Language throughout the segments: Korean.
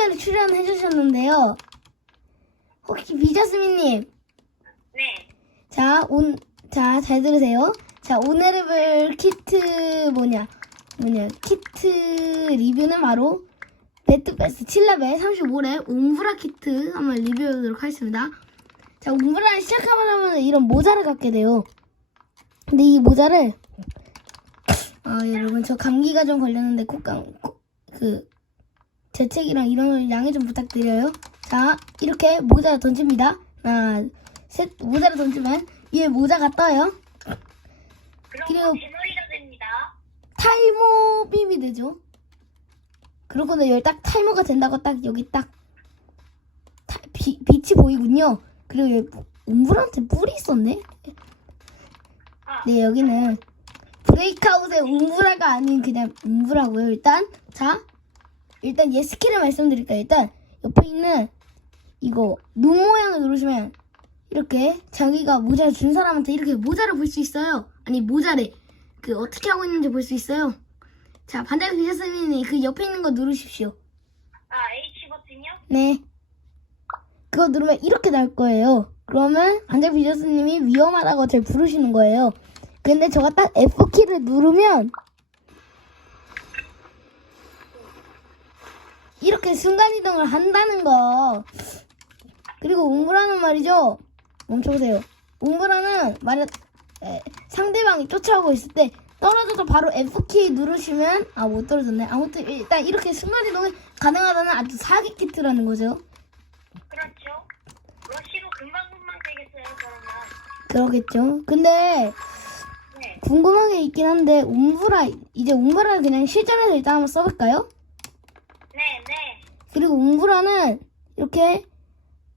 특별히 출연해 주셨는데요. 혹시 비저스미님, 네. 자, 온, 자, 잘 들으세요. 자, 오늘의 키트 뭐냐, 뭐냐, 키트 리뷰는 바로 배트베스 7레벨 35렙 웅브라 키트 한번 리뷰해보도록 하겠습니다. 자, 웅브라를 시작하면 이런 모자를 갖게 돼요. 근데 이 모자를, 아, 여러분, 저 감기가 좀 걸렸는데, 콧감, 코- 그, 재채기랑 이런 걸 양해 좀 부탁드려요. 자, 이렇게 모자를 던집니다. 하나, 셋, 모자를 던지면 위에 모자가 떠요. 그리고- 제 머리가 됩니다. 탈모 빔이 되죠. 그러고는 여기 딱 탈모가 된다고 딱 여기 딱 타- 비, 빛이 보이군요. 그리고 여기 웅불한테 뿔이 있었네. 아, 네 여기는 브레이크아웃의 웅브라가 아닌 그냥 웅브라고요. 일단 자 일단 얘 스킬을 말씀드릴게요. 일단 옆에 있는 이거 눈 모양을 누르시면 이렇게 자기가 모자를 준 사람한테 이렇게 모자를 볼 수 있어요. 아니 모자를 그 어떻게 하고 있는지 볼 수 있어요. 자 반대로 비셨으니 그 옆에 있는 거 누르십시오. 아, H 버튼이요? 네. 그거 누르면 이렇게 나올 거예요. 그러면 반대 비저스님이 위험하다고 절 부르시는 거예요. 근데 저가 딱 F키를 누르면 이렇게 순간이동을 한다는 거. 그리고 웅브라는 말이죠. 멈춰보세요. 웅브라는 만약 에, 상대방이 쫓아오고 있을 때 떨어져서 바로 F키 누르시면 아 못 떨어졌네. 아무튼 일단 이렇게 순간이동이 가능하다는 아주 사기 키트라는 거죠. 그렇죠. 러시로 금방금방 되겠어요, 그러면. 그러겠죠. 근데 네. 궁금한 게 있긴 한데 웅브라 이제 웅브라를 그냥 실전에서 일단 한번 써볼까요? 그리고 웅브라는 이렇게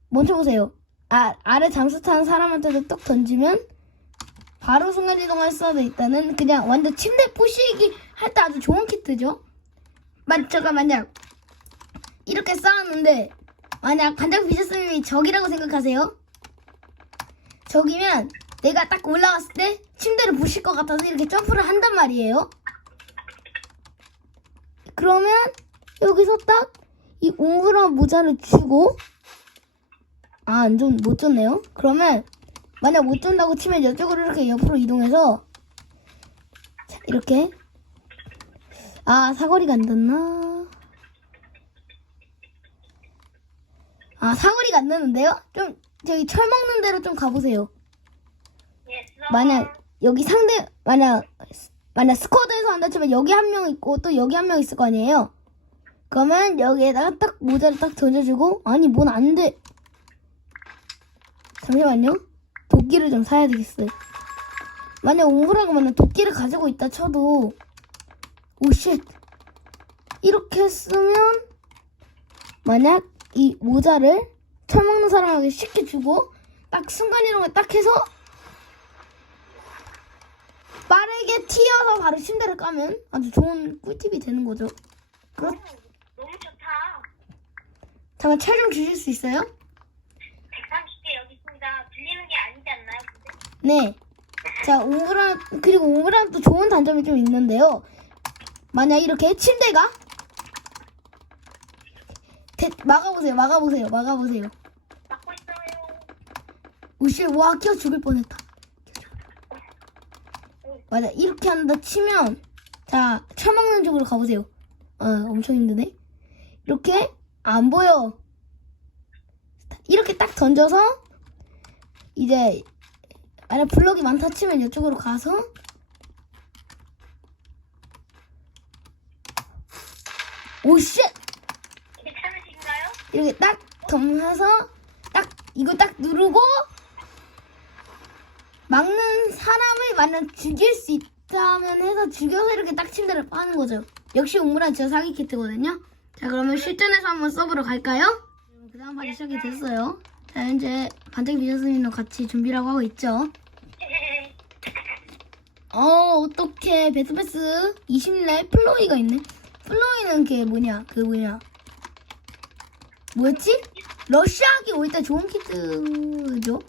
멈춰보세요. 아 아래 잠수 타는 사람한테도 떡 던지면 바로 순간이동할 수도 있다는 그냥 완전 침대 부시기 할 때 아주 좋은 키트죠. 만 제가 만약 이렇게 쌓았는데 만약 반장 비즈스님이 적이라고 생각하세요. 적이면 내가 딱 올라갔을 때 침대를 부실 것 같아서 이렇게 점프를 한단 말이에요. 그러면 여기서 딱 이 웅그라 모자를 주고 아, 안 좀, 못 줬네요. 그러면, 만약 못 준다고 치면 이쪽으로 이렇게 옆으로 이동해서, 자, 이렇게. 아, 사거리가 안 닿나? 아, 사거리가 안 나는데요? 좀, 저기 철 먹는 데로 좀 가보세요. 예, 써. 만약, 여기 상대, 만약, 만약 스쿼드에서 한다 치면 여기 한 명 있고 또 여기 한 명 있을 거 아니에요? 그러면 여기에다가 딱 모자를 딱 던져주고, 아니, 뭔 안 돼. 잠시만요. 도끼를 좀 사야 되겠어요. 만약 옹구라가 만약 도끼를 가지고 있다 쳐도 오쉣 이렇게 쓰면 만약 이 모자를 철먹는 사람에게 쉽게 주고 딱 순간이동을 딱 해서 빠르게 튀어서 바로 침대를 까면 아주 좋은 꿀팁이 되는 거죠. 그렇 오, 너무 좋다. 잠깐 철좀 주실 수 있어요? 130개 여기 있습니다. 들리는 게 아니지 않나요, 근데? 네. 자, 옹브랑, 그리고 옹브랑 또 좋은 단점이 좀 있는데요. 만약 이렇게 침대가, 대- 막아보세요, 막아보세요, 막아보세요. 막고 있어요. 우씨, 와, 끼어 죽을 뻔했다. 맞아, 이렇게 한다 치면, 자, 처먹는 쪽으로 가보세요. 어, 엄청 힘드네. 이렇게, 안 보여. 이렇게 딱 던져서, 이제, 만약 블럭이 많다 치면 이쪽으로 가서, 오씨! 괜찮으신가요? 이렇게 딱 덤해서 딱 이거 딱 누르고 막는 사람을 만약 죽일 수 있다면 해서 죽여서 이렇게 딱 침대를 파는 거죠. 역시 웅물한 저 사기 키트거든요. 자 그러면 실전에서 한번 서브로 갈까요? 음, 그 다음 판이 시작이 됐어요. 자 현재 반짝 미저스님과 같이 준비를 하고 있죠. 어 어떻게 베스베스 20렙 플로이가 있네. 플로이는 걔 뭐냐 그 뭐냐 뭐였지? 러시아기 올 때 좋은 키트죠?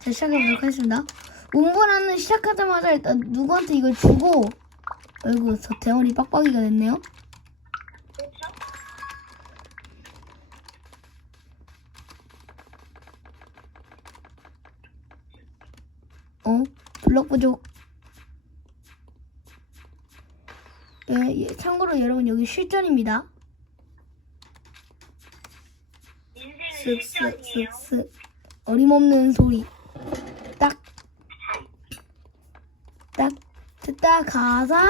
자, 시작해보도록 하겠습니다. 웅보라는 시작하자마자 일단 누구한테 이걸 주고, 아이고 저 대머리 빡빡이가 됐네요. 어? 블럭 부족. 예, 예, 참고로 여러분 여기 실전입니다. 실전이에요. 쓱쓱쓱쓱 어림없는 소리. 딱. 딱. 됐다 가자.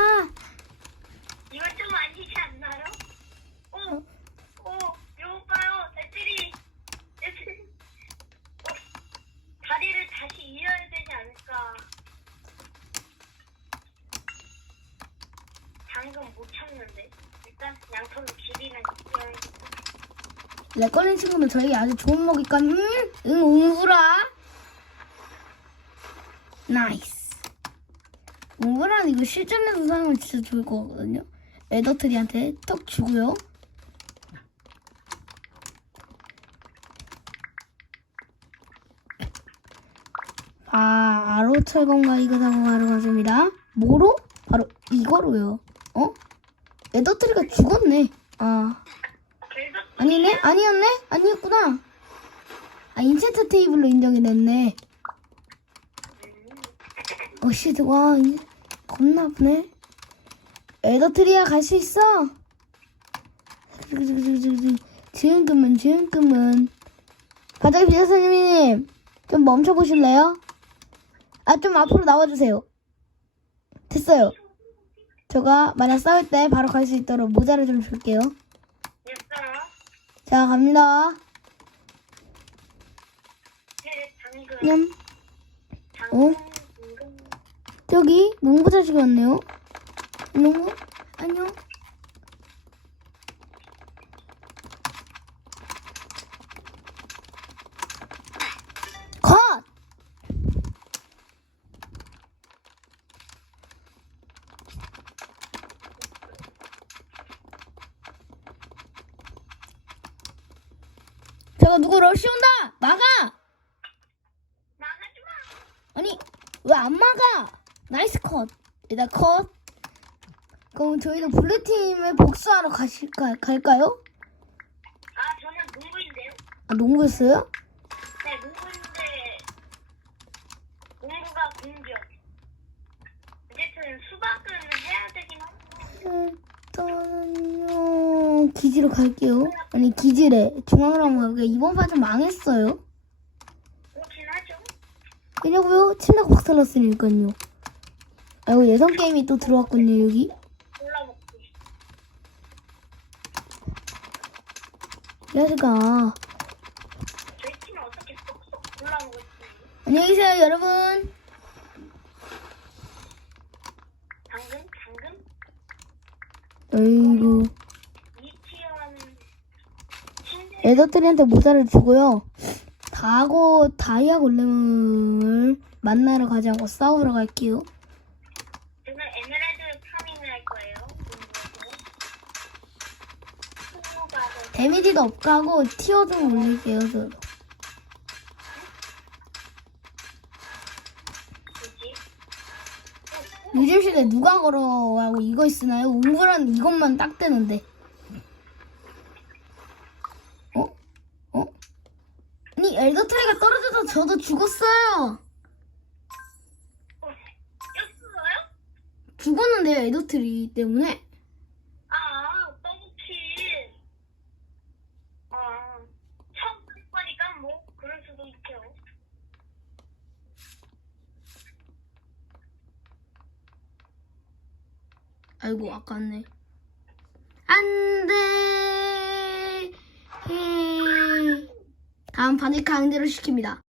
이거 좀 아니지 않나요? 오, 오, 이거 봐요. 애들이, 애들이, 어, 다리를 다시 이어야 방금 못 참는데. 일단 양손 길이는 이어야겠다. 렉 걸린 친구는 저에게 아주 좋은 먹잇감. 음, 응, 웅구라. 나이스. 웅구라는 이거 실전에서 사용하면 진짜 좋을 것 같거든요. 에더트리한테 턱 주고요. 바로 철검과 이거 사고 가러 가십니다. 뭐로? 바로 이거로요. 어? 에더트리가 죽었네. 아. 아니네? 아니었네? 아니었구나. 아, 인챈트 테이블로 인정이 됐네. 어, 씨, 와, 이- 겁나 아프네. 에더트리아 갈수 있어. 지금끔은, 지금끔은. 갑자기 비자사님님, 좀 멈춰보실래요? 아, 좀 앞으로 나와주세요. 됐어요. 제가 만약 싸울 때 바로 갈 수 있도록 모자를 좀 줄게요. 자, 갑니다. 냠. 당근. 저기 농부 자식이 왔네요. 농부 안녕. 컷. 제가 누구 러시 온다. 막아. 나가지 마. 아니 왜 안 막아? 나이스 컷. 일단 컷. 그럼 저희도 블루팀에 복수하러 가실까 갈까요? 아, 저는 농구인데요. 아 농구였어요? 네, 농구인데 농구가 공격. 어쨌든 수박은 해야 되긴 하고. 일단요 기지로 갈게요. 아니 기지래 중앙으로 한번 가볼게요. 이번 판좀 망했어요. 왜냐고요? 침략 박살났으니까요. 아이고 예선 게임이 또 들어왔군요 여기. 골라먹을지. 안녕히 계세요 여러분. 당근, 당근. 아이고. 이티어는 침대. 에더트리한테 모자를 주고요. 다하고 다이아 골렘을 만나러 가지 않고 싸우러 갈게요. 저는 에메랄드 파밍을 할 거예요. 농구에서. 수박은 데미지도 업가고 티어 좀 올릴게요. 저. 뭐지? 요즘 시대에 누가 걸어하고 이거 있으나요? 웅구란 이것만 딱 되는데. 어? 어? 아니 엘더트리가 떨어져서 저도 죽었어요. 어, 였어요? 죽었는데요 엘더 트리 때문에. 아, 더블킬. 아, 처음 볼 거니까 뭐, 그럴 수도 있죠. 아이고 아깝네. 안돼. 다음 바지 강제로 시킵니다.